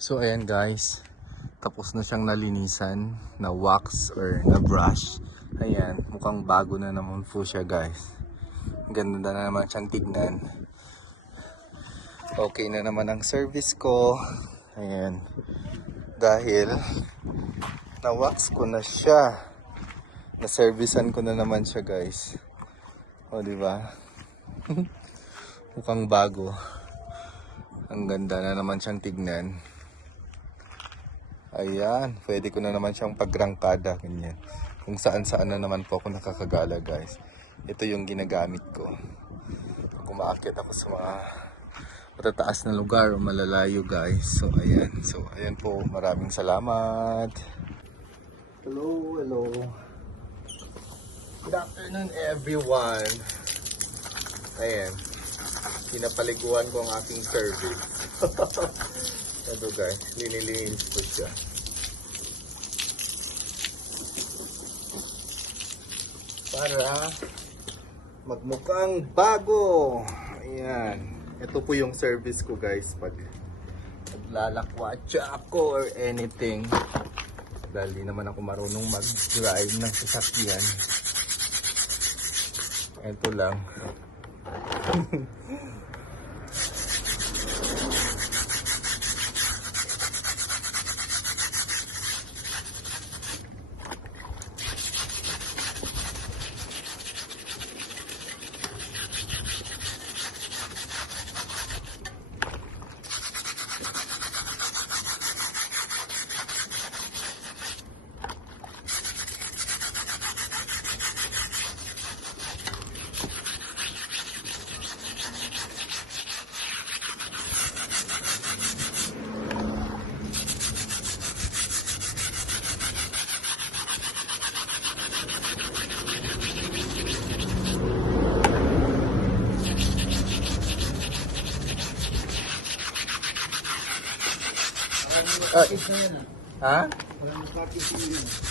So ayan guys, tapos na siyang nalinisan, na wax or na brush. Ayan, mukhang bago na naman po siya guys. Ganda na naman siyang tignan. Okay na naman ang service ko. Ayan, dahil na wax ko na siya. Na-servicean ko na naman siya guys. O diba? Mukhang bago. Ang ganda na naman siyang tignan. Ayan, pwede ko na naman siyang pagrangkada, ganyan. Kung saan-saan na naman po ako nakakagala guys. Ito yung ginagamit ko. Pag umaakit ako sa mga matataas na lugar o malalayo guys. So ayan po, maraming salamat. Hello. Good afternoon everyone. Ayan, pinapaliguan ko ang aking service. Ito guys, linilinis ko siya. Para magmukhang bago. Ayan. Ito po yung service ko guys pag naglalakwatsa ako or anything. Dahil di naman ako marunong mag-drive ng sasakyan. Ito lang. Ha?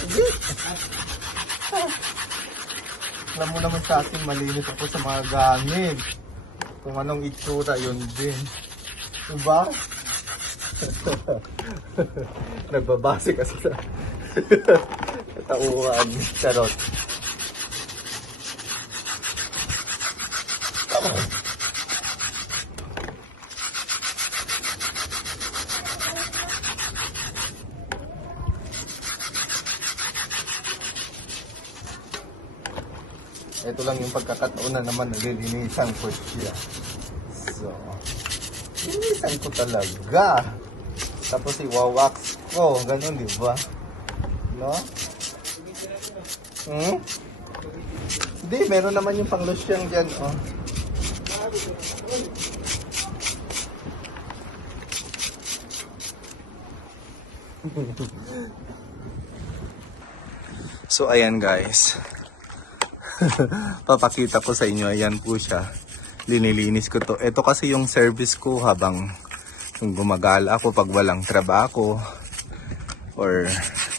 Hindi. Alam mo naman sa akin, malinis ako sa mga gamit. Kung anong itsura, yun din. Diba? Nagbabase kasi sa tauhan. Charot. Ito lang yung pagkakataon na naman nililinisan ko siya. So, linisan ko talaga. Tapos iwawax ko. Ganun, di ba? No? Hindi, meron naman yung pang-lotion dyan, oh. So, ayan guys. Papakita ko sa inyo, ayan po siya, linilinis ko to. Ito kasi yung service ko habang gumagala ako pag walang trabaho or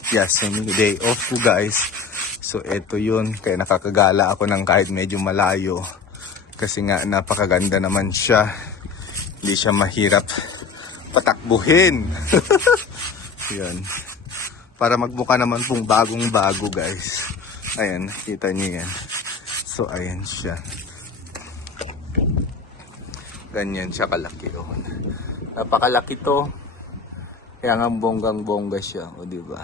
yes, day off ko guys. So ito yun, kaya nakakagala ako ng kahit medyo malayo kasi nga napakaganda naman siya, hindi siya mahirap patakbuhin. Yan, para magmukha naman pong bagong bago guys. Ayan, kita niyo yan. So, ayan siya. Ganyan siya kalaki. Oh. Napakalaki to. Kaya nga bonggang-bongga siya. O, diba?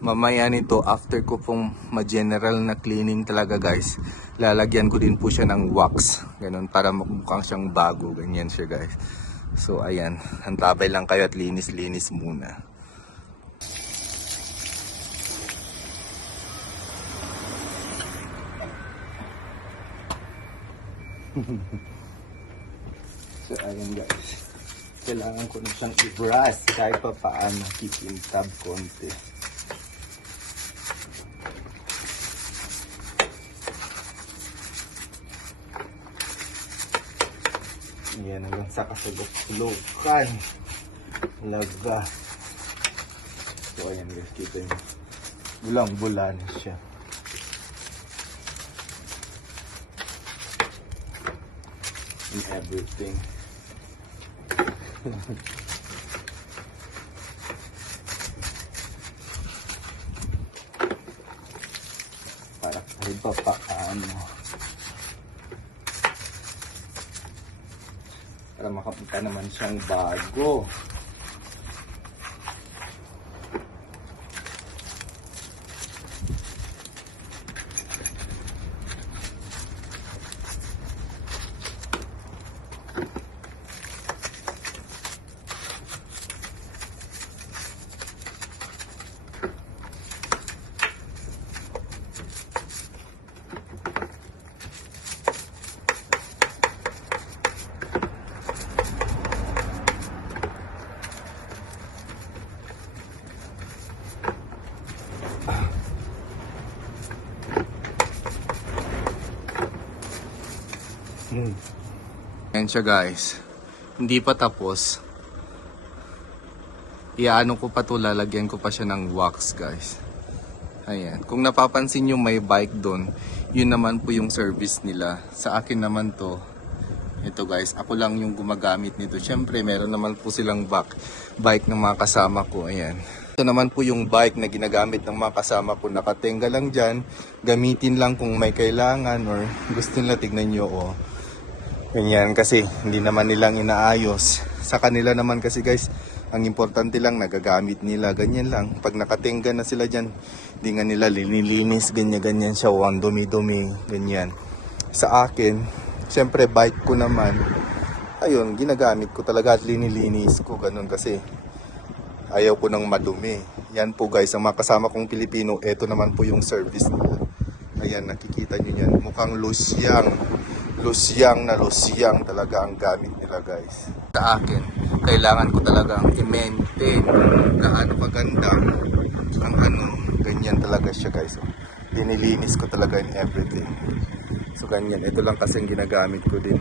Mamaya nito, after ko pong ma-general na cleaning talaga guys, lalagyan ko din po siya ng wax. Ganun, para mukhang siyang bago. Ganyan siya guys. So, ayan. Antabay lang kayo at linis-linis muna. So ayan guys, kailangan ko na siyang i-brush kahit pa paano, kikintab konti. Yan hanggang sa kasulok-sulukan. Laga. So ayan guys, kita nyo, bulang-bula na siya. And everything. papaano. Para makapunta naman siyang bago. Ayan siya guys. Hindi pa tapos. Iyaano ko pa to, lalagyan ko pa siya ng wax guys. Ayan. Kung napapansin nyo may bike doon, yun naman po yung service nila. Sa akin naman to, ito guys, ako lang yung gumagamit nito. Syempre meron naman po silang bike ng mga kasama ko. Ayan. Ito naman po yung bike na ginagamit ng mga kasama ko. Nakatenga lang dyan. Gamitin lang kung may kailangan or gusto nila, tignan nyo. Oh. Ganyan kasi hindi naman nilang inaayos. Sa kanila naman kasi guys, ang importante lang nagagamit nila. Ganyan lang. Pag nakatenga na sila dyan, hindi nga nila linilinis. Ganyan siya. Ang dumi-dumi. Ganyan. Sa akin, syempre bike ko naman. Ayun, ginagamit ko talaga at linilinis ko. Ganun kasi ayaw ko ng madumi. Yan po guys, ang mga kasama kong Pilipino, ito naman po yung service nila. Ayan, nakikita nyo yan. Mukhang lusyang talaga ang gamit nila guys. Sa akin, kailangan ko talagang i-maintain gaano kaganda ang ganyan talaga siya guys. So, dinilinis ko talaga in everything. So ganyan, ito lang kasi ang ginagamit ko din.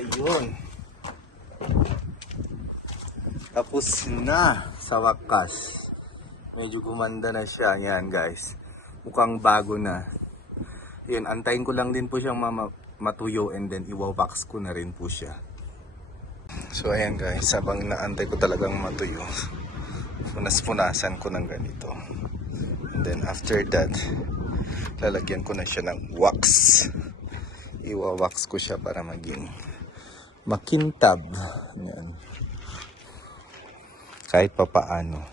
Ayun. Tapos na sa wakas. Medyo gumanda na siya. Yan guys. Mukhang bago na. Yun, antayin ko lang din po siyang matuyo and then iwawax ko na rin po siya. So ayan guys, habang naantay ko talagang matuyo, punas-punasan ko ng ganito. And then after that, lalagyan ko na siya ng wax. Iwawax ko siya para maging makintab. Yan. Kahit papaano.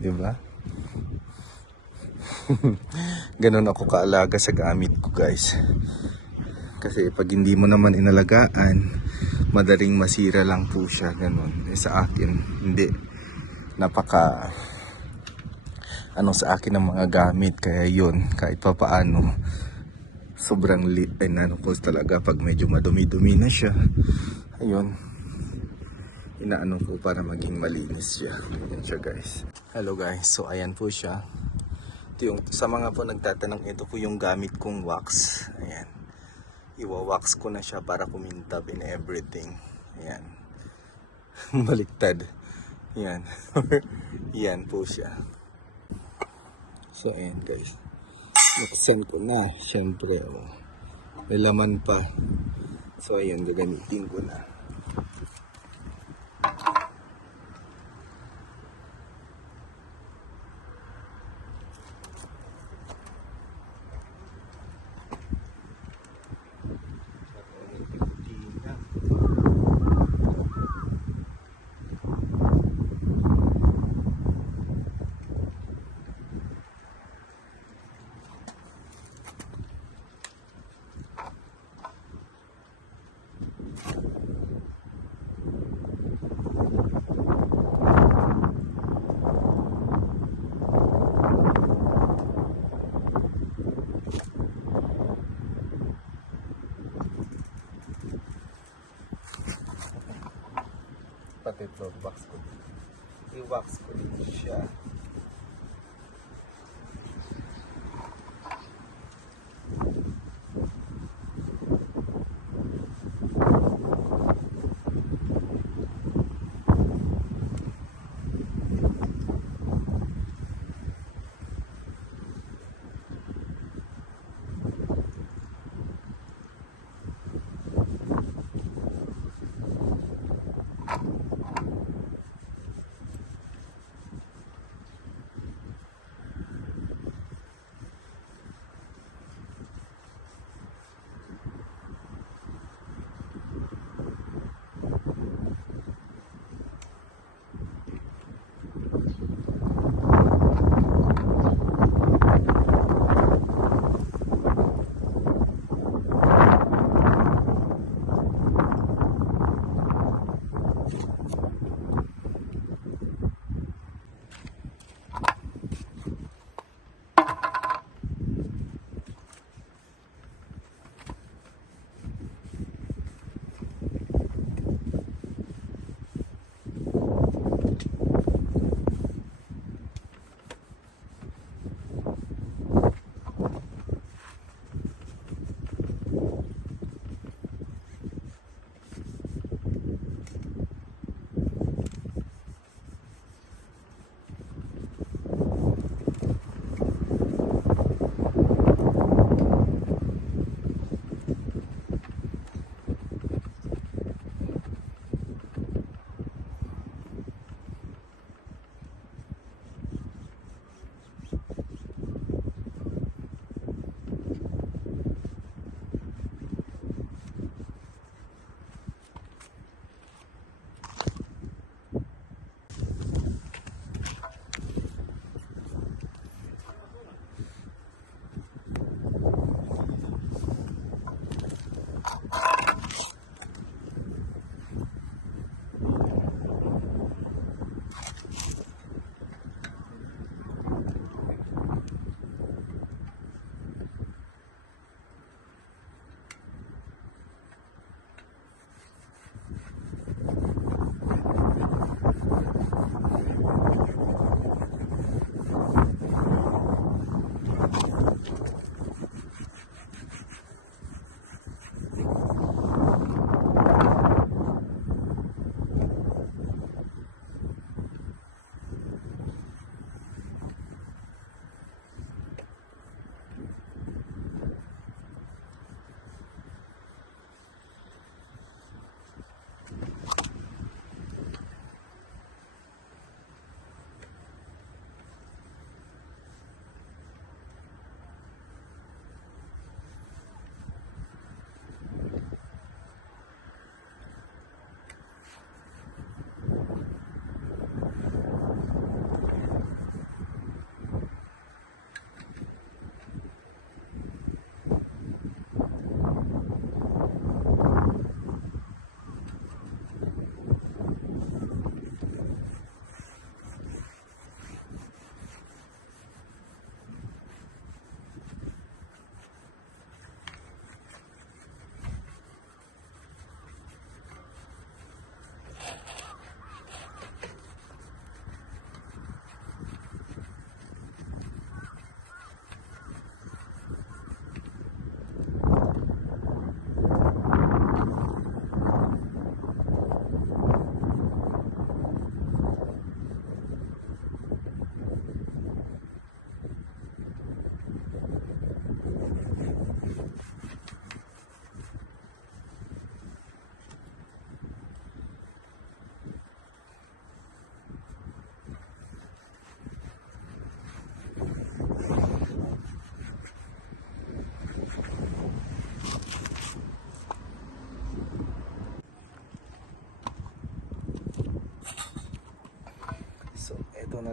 Diba? Ganun ako kaalaga sa gamit ko guys. Kasi pag hindi mo naman inalagaan, madaling masira lang po siya. Ganun. Sa akin, hindi. Napaka sa akin ang mga gamit. Kaya yun, kahit papaano, sobrang ko talaga pag medyo madumi-dumi na siya. Ayun. Inaano ko para maging malinis siya. Yan siya guys. Hello guys. So ayan po siya. Ito yung, sa mga po nagtatanong, ito po yung gamit kong wax. Ayan. Iwawax ko na siya para kumintab in everything. Ayan. Baliktad. Ayan. Yan po siya. So ayan guys. Buksan ko na. Siyempre. Oh. May laman pa. So ayan. Gagamitin ko na. Pati ito, wax ko dito. I-wax ko dito siya.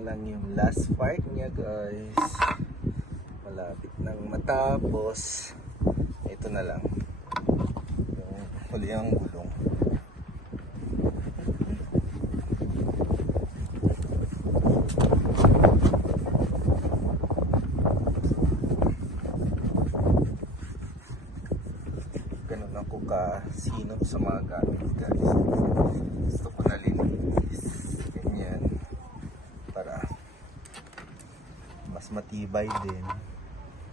lang yung last part niya guys. Malapit nang matapos. Ito na lang. Yung huli ang gulong. Ganun ako kasino sa mga gamit guys. Gusto ko na linis. Ganyan. Para mas matibay din.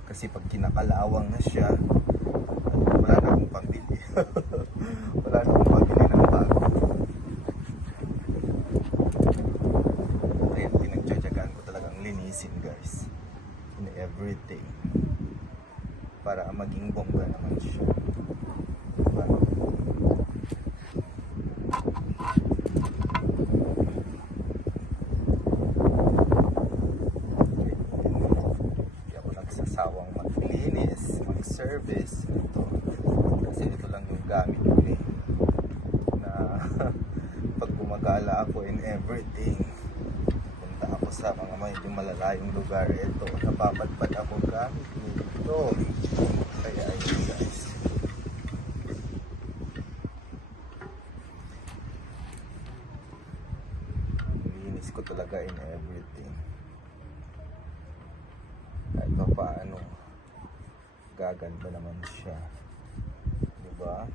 Kasi pag kinakalawang na siya, wala na akong pambili. Wala na akong pambili ng bago. Kaya pinagtsatsagaan ko talagang linisin guys. In everything. Para maging bongga naman siya. Diba? Hindi ako nagsasawang maglinis, mag-service. Ito. Kasi ito lang yung gamit ko eh. Na pag gumagala ako in everything, punta ako sa mga medyo malalayong lugar. Ito, napapadpad ako gamit nito. Kaya ayun guys. Linis ko talaga in everything. Kahit pa paano, gaganda naman siya. Diba?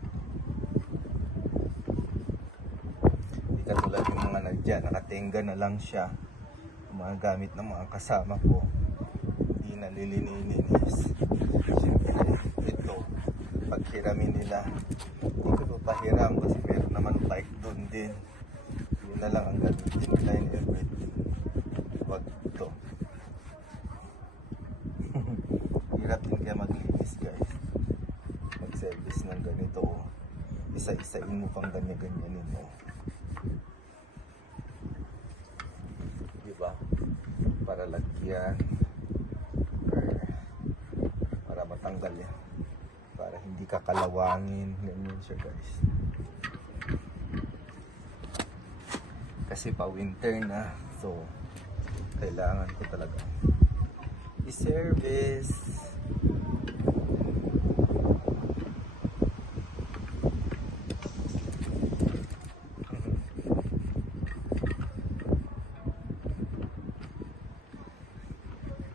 Hindi katulad yung mga nadya, nakatenga na lang siya. Yung mga gamit ng mga kasama ko, hindi nalilininis. Siyempre, ito, paghiramin nila, hindi ko pahiram kasi meron naman bike doon din. Yun na lang ang gamitin nila in everything. Wag ito. Hirap din kaya maglinis guys. Mag-service ng ganito. Isa-isain mo pang ganyan-ganyanin mo. Diba? Para lagyan. Or para matanggal yan. Para hindi kakalawangin. Ganyan siya guys. Kasi pa winter na. So, kailangan ko talaga i-service.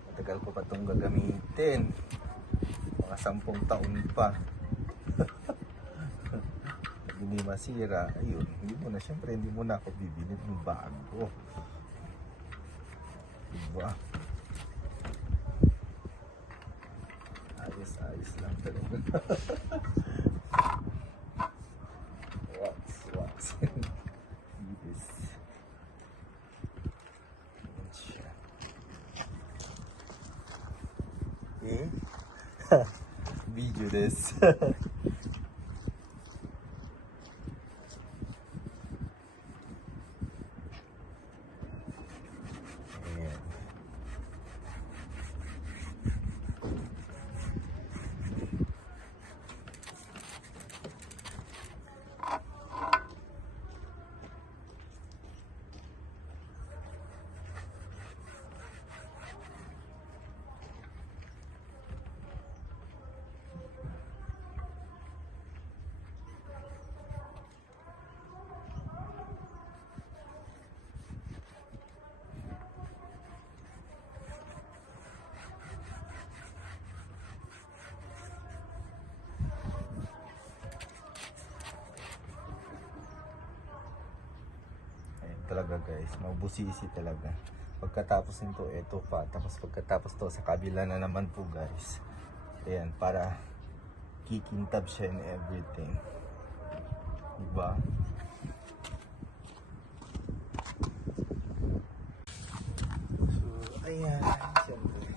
Matagal ko pa itong gagamitin. Mga 10 taon pa. Hindi masira. Ayun, hindi mo na, syempre hindi mo na ako bibili ng bago. Diba? Ayos lang talaga. Wax. This. Ayan siya. Okay? Video this. Ayan. Talaga guys, mabusisi talaga. Pagkatapos nito, ito pa. Tapos pagkatapos to, sa kabila na naman po guys. Ayan, para kikintab siya in everything. Diba? So, ayan. Siyempre.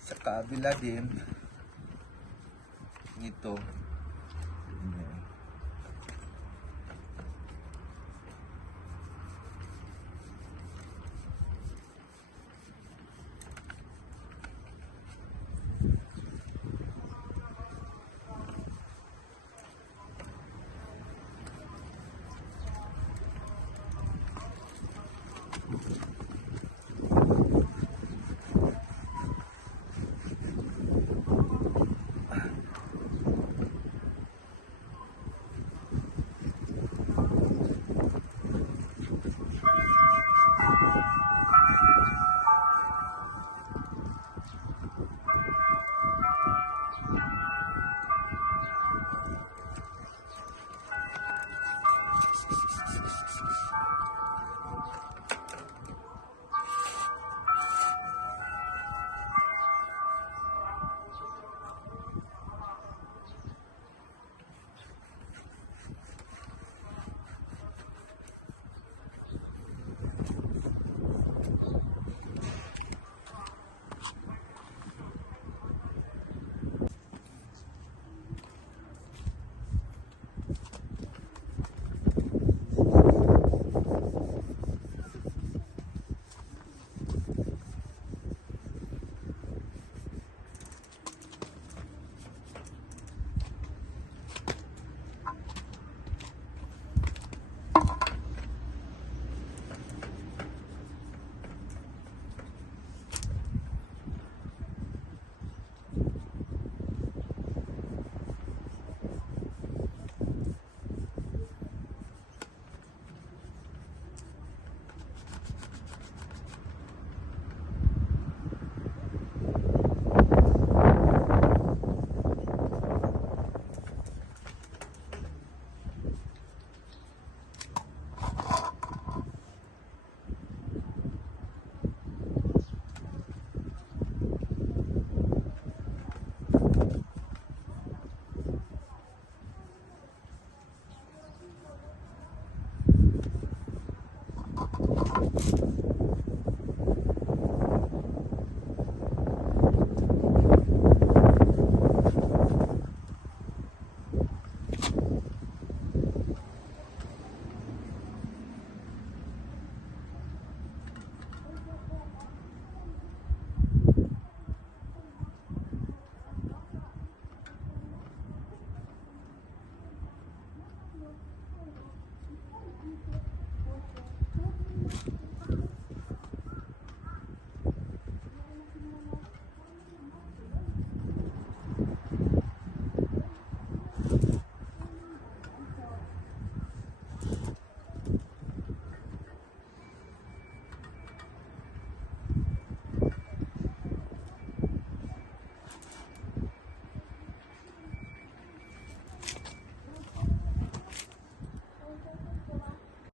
Sa kabila din, ito.